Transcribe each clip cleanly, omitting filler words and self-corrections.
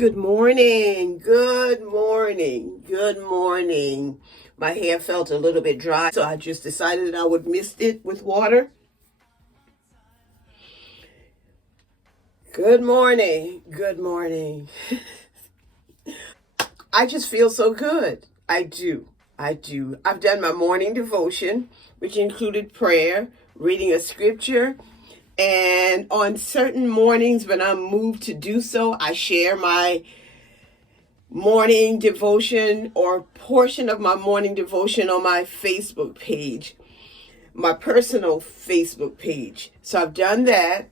Good morning, good morning, good morning. My hair felt a little bit dry, so I just decided I would mist it with water. Good morning, good morning. I just feel so good. I do. I've done my morning devotion, which included prayer, reading a scripture, and on certain mornings when I'm moved to do so, I share my morning devotion or portion of my morning devotion on my Facebook page, my personal Facebook page. So I've done that,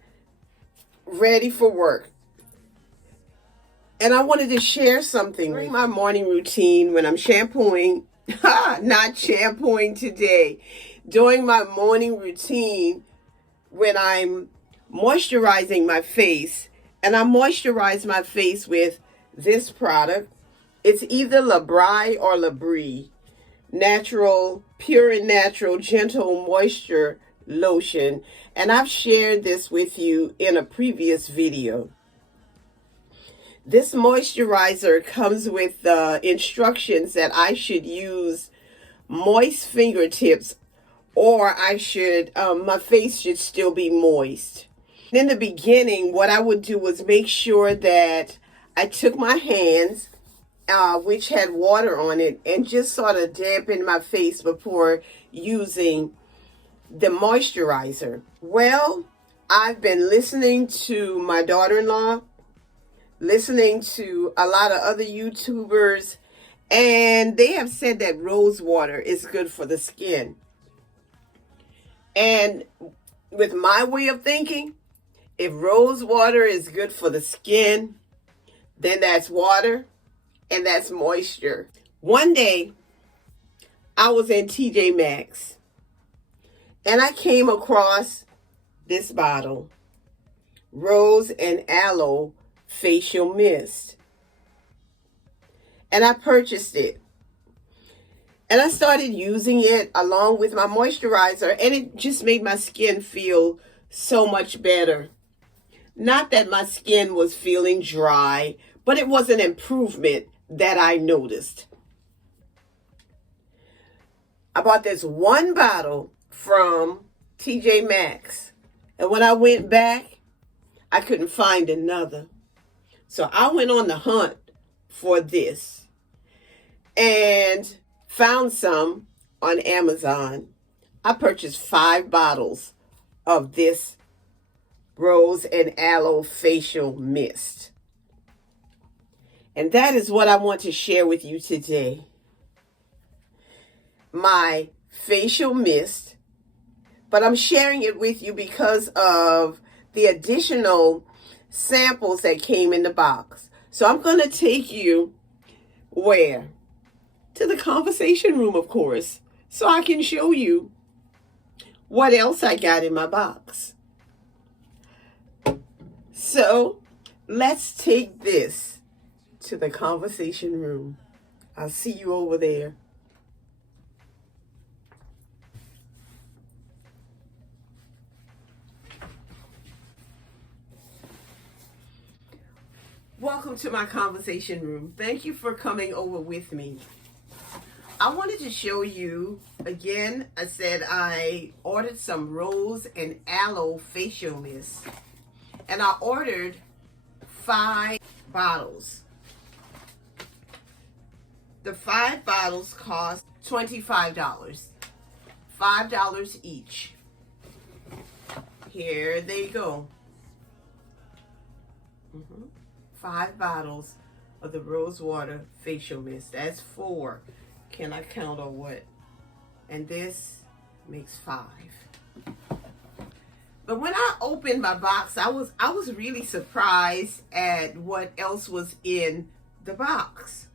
ready for work. And I wanted to share something during my morning routine when I'm shampooing, not shampooing today, during my morning routine when I'm moisturizing my face, and I moisturize my face with this product. It's either Labrie or Labrie, natural, pure and natural, gentle moisture lotion. And I've shared this with you in a previous video. This moisturizer comes with instructions that I should use moist fingertips, or my face should still be moist. In the beginning, what I would do was make sure that I took my hands, which had water on it, and just sort of dampen my face before using the moisturizer. Well, I've been listening to my daughter-in-law, listening to a lot of other YouTubers, and they have said that rose water is good for the skin. And with my way of thinking, if rose water is good for the skin, then that's water and that's moisture. One day, I was in TJ Maxx and I came across this bottle, Rose and Aloe Facial Mist. And I purchased it. And I started using it along with my moisturizer, and it just made my skin feel so much better. Not that my skin was feeling dry, but it was an improvement that I noticed. I bought this one bottle from TJ Maxx, and when I went back, I couldn't find another. So I went on the hunt for this and found some on Amazon. I purchased 5 bottles of this Rose and Aloe Facial Mist. And that is what I want to share with you today. My facial mist, but I'm sharing it with you because of the additional samples that came in the box. So I'm going to take you where? To the conversation room, of course, so I can show you what else I got in my box. So let's take this to the conversation room. I'll see you over there. Welcome to my conversation room. Thank you for coming over with me. I wanted to show you, again, I said I ordered some Rose and Aloe Facial Mist. And I ordered 5 bottles. The 5 bottles cost $25. $5 each. Here they go. 5 bottles of the Rose Water Facial Mist. That's 4. Can I count or what? And this makes 5. But when I opened my box, I was really surprised at what else was in the box.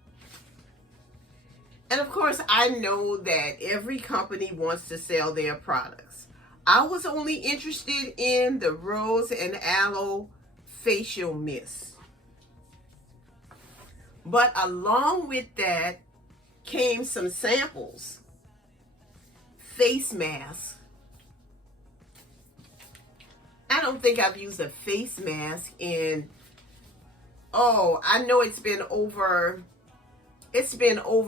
And of course, I know that every company wants to sell their products. I was only interested in the Rose and Aloe Facial Mist. But along with that came some samples. Face masks. I don't think I've used a face mask in Oh, I know it's been over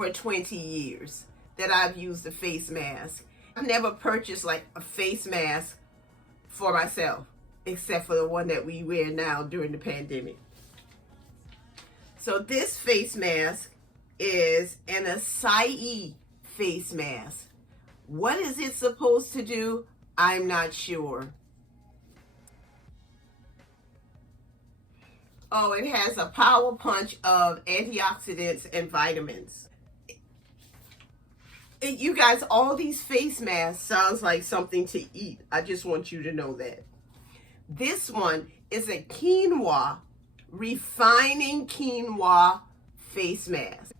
20 years that I've used a face mask. I've never purchased like a face mask for myself, except for the one that we wear now during the pandemic. So this face mask is an acai face mask. What is it supposed to do? I'm not sure. Oh, it has a power punch of antioxidants and vitamins. You guys, all these face masks sounds like something to eat. I just want you to know that. This one is a quinoa, refining quinoa face mask.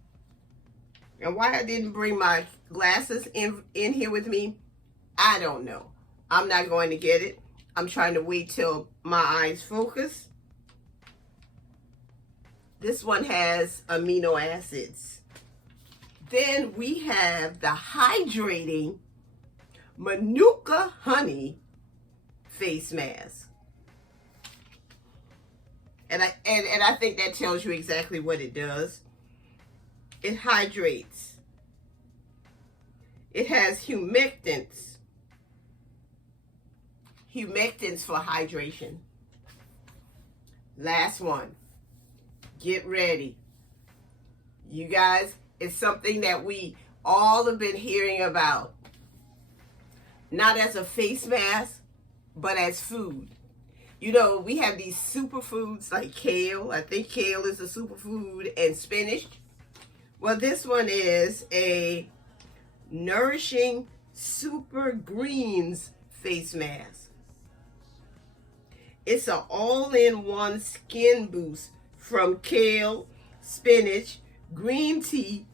And why I didn't bring my glasses in here with me, I don't know. I'm not going to get it. I'm trying to wait till my eyes focus. This one has amino acids. Then we have the hydrating Manuka honey face mask. And I think that tells you exactly what it does. It hydrates. It has humectants. Humectants for hydration. Last one. Get ready. You guys, it's something that we all have been hearing about. Not as a face mask, but as food. You know, we have these superfoods like kale. I think kale is a superfood, and spinach. Well, this one is a nourishing super greens face mask. It's an all-in-one skin boost from kale, spinach, green tea,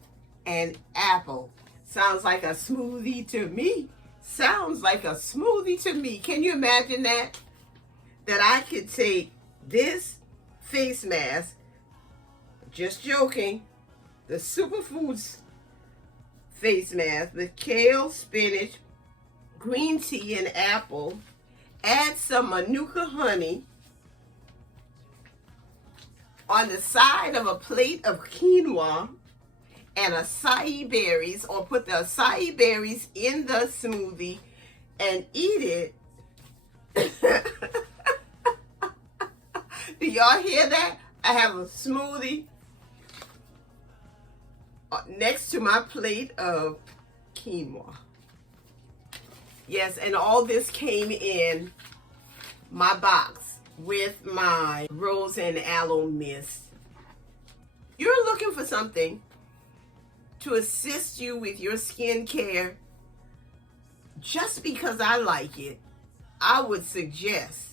and apple. Sounds like a smoothie to me. Sounds like a smoothie to me. Can you imagine that? That I could take this face mask, just joking, the superfoods face mask with kale, spinach, green tea, and apple, add some Manuka honey on the side of a plate of quinoa and acai berries, or put the acai berries in the smoothie and eat it. Do y'all hear that? I have a smoothie next to my plate of quinoa. Yes, and all this came in my box with my rose and aloe mist. You're looking for something to assist you with your skincare. Just because I like it, I would suggest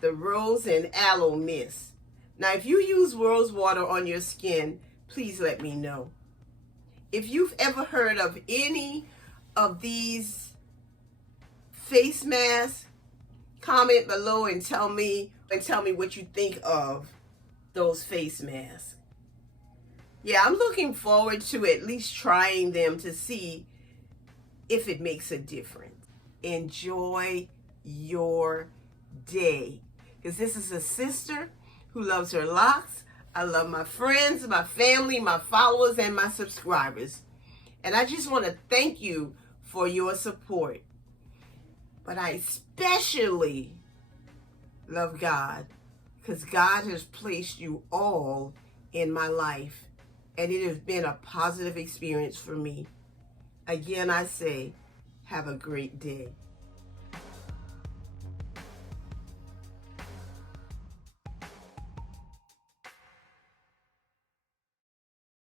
the rose and aloe mist. Now, if you use rose water on your skin, please let me know. If you've ever heard of any of these face masks, comment below and tell me what you think of those face masks. Yeah, I'm looking forward to at least trying them to see if it makes a difference. Enjoy your day. Because this is a sister who loves her locks. I love my friends, my family, my followers, and my subscribers. And I just want to thank you for your support. But I especially love God, because God has placed you all in my life. And it has been a positive experience for me. Again, I say, have a great day.